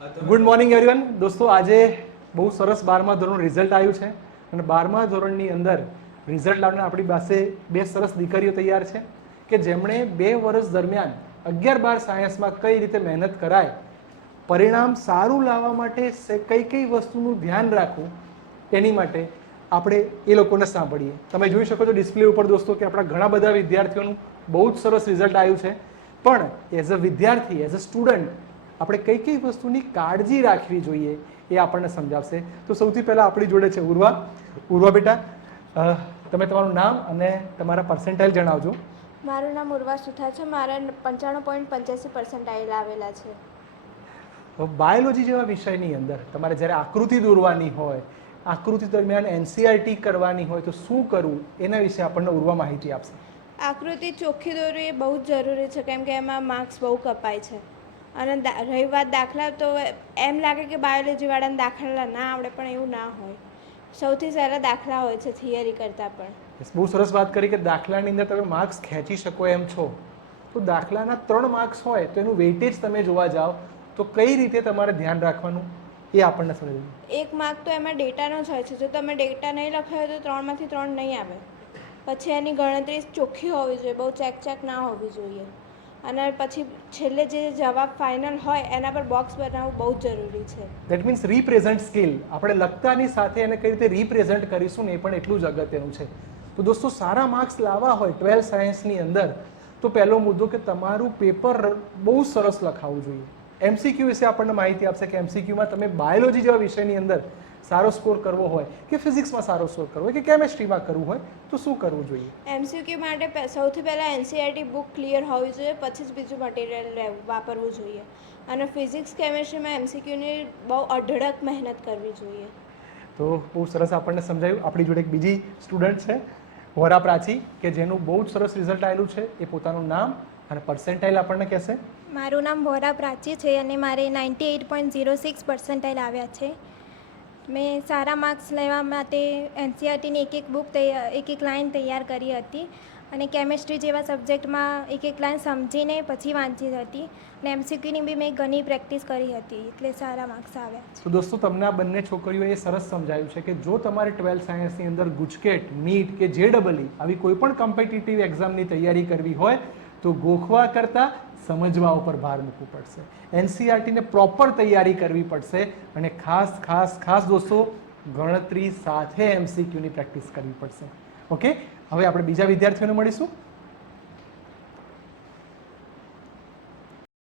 Good morning everyone. દોસ્તો, આજે બહુ સરસ 12મા ધોરણનું રિઝલ્ટ આવ્યું છે અને 12મા ધોરણની અંદર રિઝલ્ટ લાવને આપણી પાસે બે સરસ દીકરીઓ તૈયાર છે કે જેમણે 2 વર્ષ દરમિયાન 11-12 સાયન્સમાં કઈ રીતે મહેનત કરાય, પરિણામ સારું લાવવા માટે કઈ કઈ વસ્તુનું ધ્યાન રાખવું, એની માટે આપણે એ લોકોને સાંભળીએ. તમે જોઈ શકો છો ડિસ્પ્લે ઉપર દોસ્તો કે આપણા ઘણા બધા વિદ્યાર્થીઓનું બહુ જ સરસ રિઝલ્ટ આવ્યું છે, પણ એઝ અ વિદ્યાર્થી, એઝ અ સ્ટુડન્ટ આપણે કઈ કઈ વસ્તુની કાળજી રાખવી જોઈએ એ આપણને સમજાવશે. તો સૌથી પહેલાં આપણી જોડે છે ઉર્વા. ઉર્વા બેટા, તમે તમારું નામ અને તમારા પર્સન્ટાઇલ જણાવજો. મારું નામ ઉર્વા સુથાર છે. મારા 95.85% આવેલા છે. બાયોલોજી જેવા વિષયની અંદર તમારે જ્યારે આકૃતિ દોરવાની હોય, આકૃતિ દરમિયાન એનસીઆરટી કરવાની હોય તો શું કરવું, એના વિશે આપણને ઉર્વા માહિતી આપશે. આકૃતિ ચોખ્ખી દોરવી એ બહુ જ જરૂરી છે, કેમ કે એમાં માર્ક્સ બહુ કપાય છે. અને રહી વાત દાખલા, તો એમ લાગે કે બાયોલોજીવાળાને દાખલા ના આવડે, પણ એવું ના હોય. સૌથી સારા દાખલા હોય છે થિયરી કરતાં પણ. બહુ સરસ વાત કરી કે દાખલાની અંદર તમે માર્ક્સ ખેંચી શકો એમ છો, તો દાખલાના 3 માર્ક્સ હોય તો એનું વેઇટેજ તમે જોવા જાઓ તો કઈ રીતે તમારે ધ્યાન રાખવાનું એ આપણને સમજાવ્યું. 1 માર્ક તો એમાં ડેટાનો જ હોય છે. જો તમે ડેટા નહીં લખાયો તો 3માંથી 3 નહીં આવે. પછી એની ગણતરી ચોખ્ખી હોવી જોઈએ, બહુ ચેક ના હોવી જોઈએ. અને પછી છેલ્લે જે જવાબ ફાઇનલ હોય એના પર બોક્સ બનાવવું બહુ જ જરૂરી છે. That means represent skill. આપણે લખતાની સાથે એને કઈ રીતે રિપ્રેઝન્ટ કરીશું ને એ પણ એટલું જ અગત્યનું છે. તો દોસ્તો, સારા માર્ક્સ લાવવા હોય 12 સાયન્સની અંદર તો પહેલો મુદ્દો કે તમારું પેપર બહુ સરસ લખાવવું જોઈએ. એમસીક્યુ વિશે આપણને માહિતી આપશે કે એમસીક્યુમાં તમે બાયોલોજી જેવા વિષયની અંદર સારો સ્કોર કરવો હોય કે ફિઝિક્સમાં સારો સ્કોર કરવો હોય કે કેમેસ્ટ્રીમાં કરવું હોય તો શું કરવું જોઈએ. એમસીક્યુ માટે સૌથી પહેલાં એનસીઆરટી બુક ક્લિયર હોવી જોઈએ, પછી જ બીજું મટીરિયલ વાપરવું જોઈએ. અને ફિઝિક્સ કેમેસ્ટ્રીમાં એમસીક્યુની બહુ અઢળક મહેનત કરવી જોઈએ. તો બહુ સરસ આપણને સમજાયું. આપણી જોડે એક બીજી સ્ટુડન્ટ છે વોરા પ્રાચી, કે જેનું બહુ જ સરસ રિઝલ્ટ આવેલું છે. એ પોતાનું નામ અને પર્સન્ટાઇલ આપણને કહેશે. મારું નામ વોરા પ્રાચી છે અને મારે 98.06% આવ્યા છે. મેં સારા માર્ક્સ લેવા માટે એનસીઆરટીની એક બુક એક લાઇન તૈયાર કરી હતી અને કેમેસ્ટ્રી જેવા સબ્જેક્ટમાં એક લાઇન સમજીને પછી વાંચી હતી અને એમસીક્યુની બી મેં ઘણી પ્રેક્ટિસ કરી હતી, એટલે સારા માર્ક્સ આવ્યા છે. તો દોસ્તો, તમને આ બંને છોકરીઓએ સરસ સમજાવ્યું છે કે જો તમારે 12 સાયન્સની અંદર ગુજકેટ, નીટ કે જેડબલઈ આવી કોઈ પણ કોમ્પિટિટિવ એક્ઝામની તૈયારી કરવી હોય તો ગોખવા કરતાં સમજવા ઉપર ભાર મૂકવું પડશે. એનસીઆરટીને પ્રોપર તૈયારી કરવી પડશે અને ખાસ દોસ્તો, ગણતરી સાથે એમસીક્યુની પ્રેક્ટિસ કરવી પડશે. ઓકે, હવે આપણે બીજા વિદ્યાર્થીઓને મળીશું.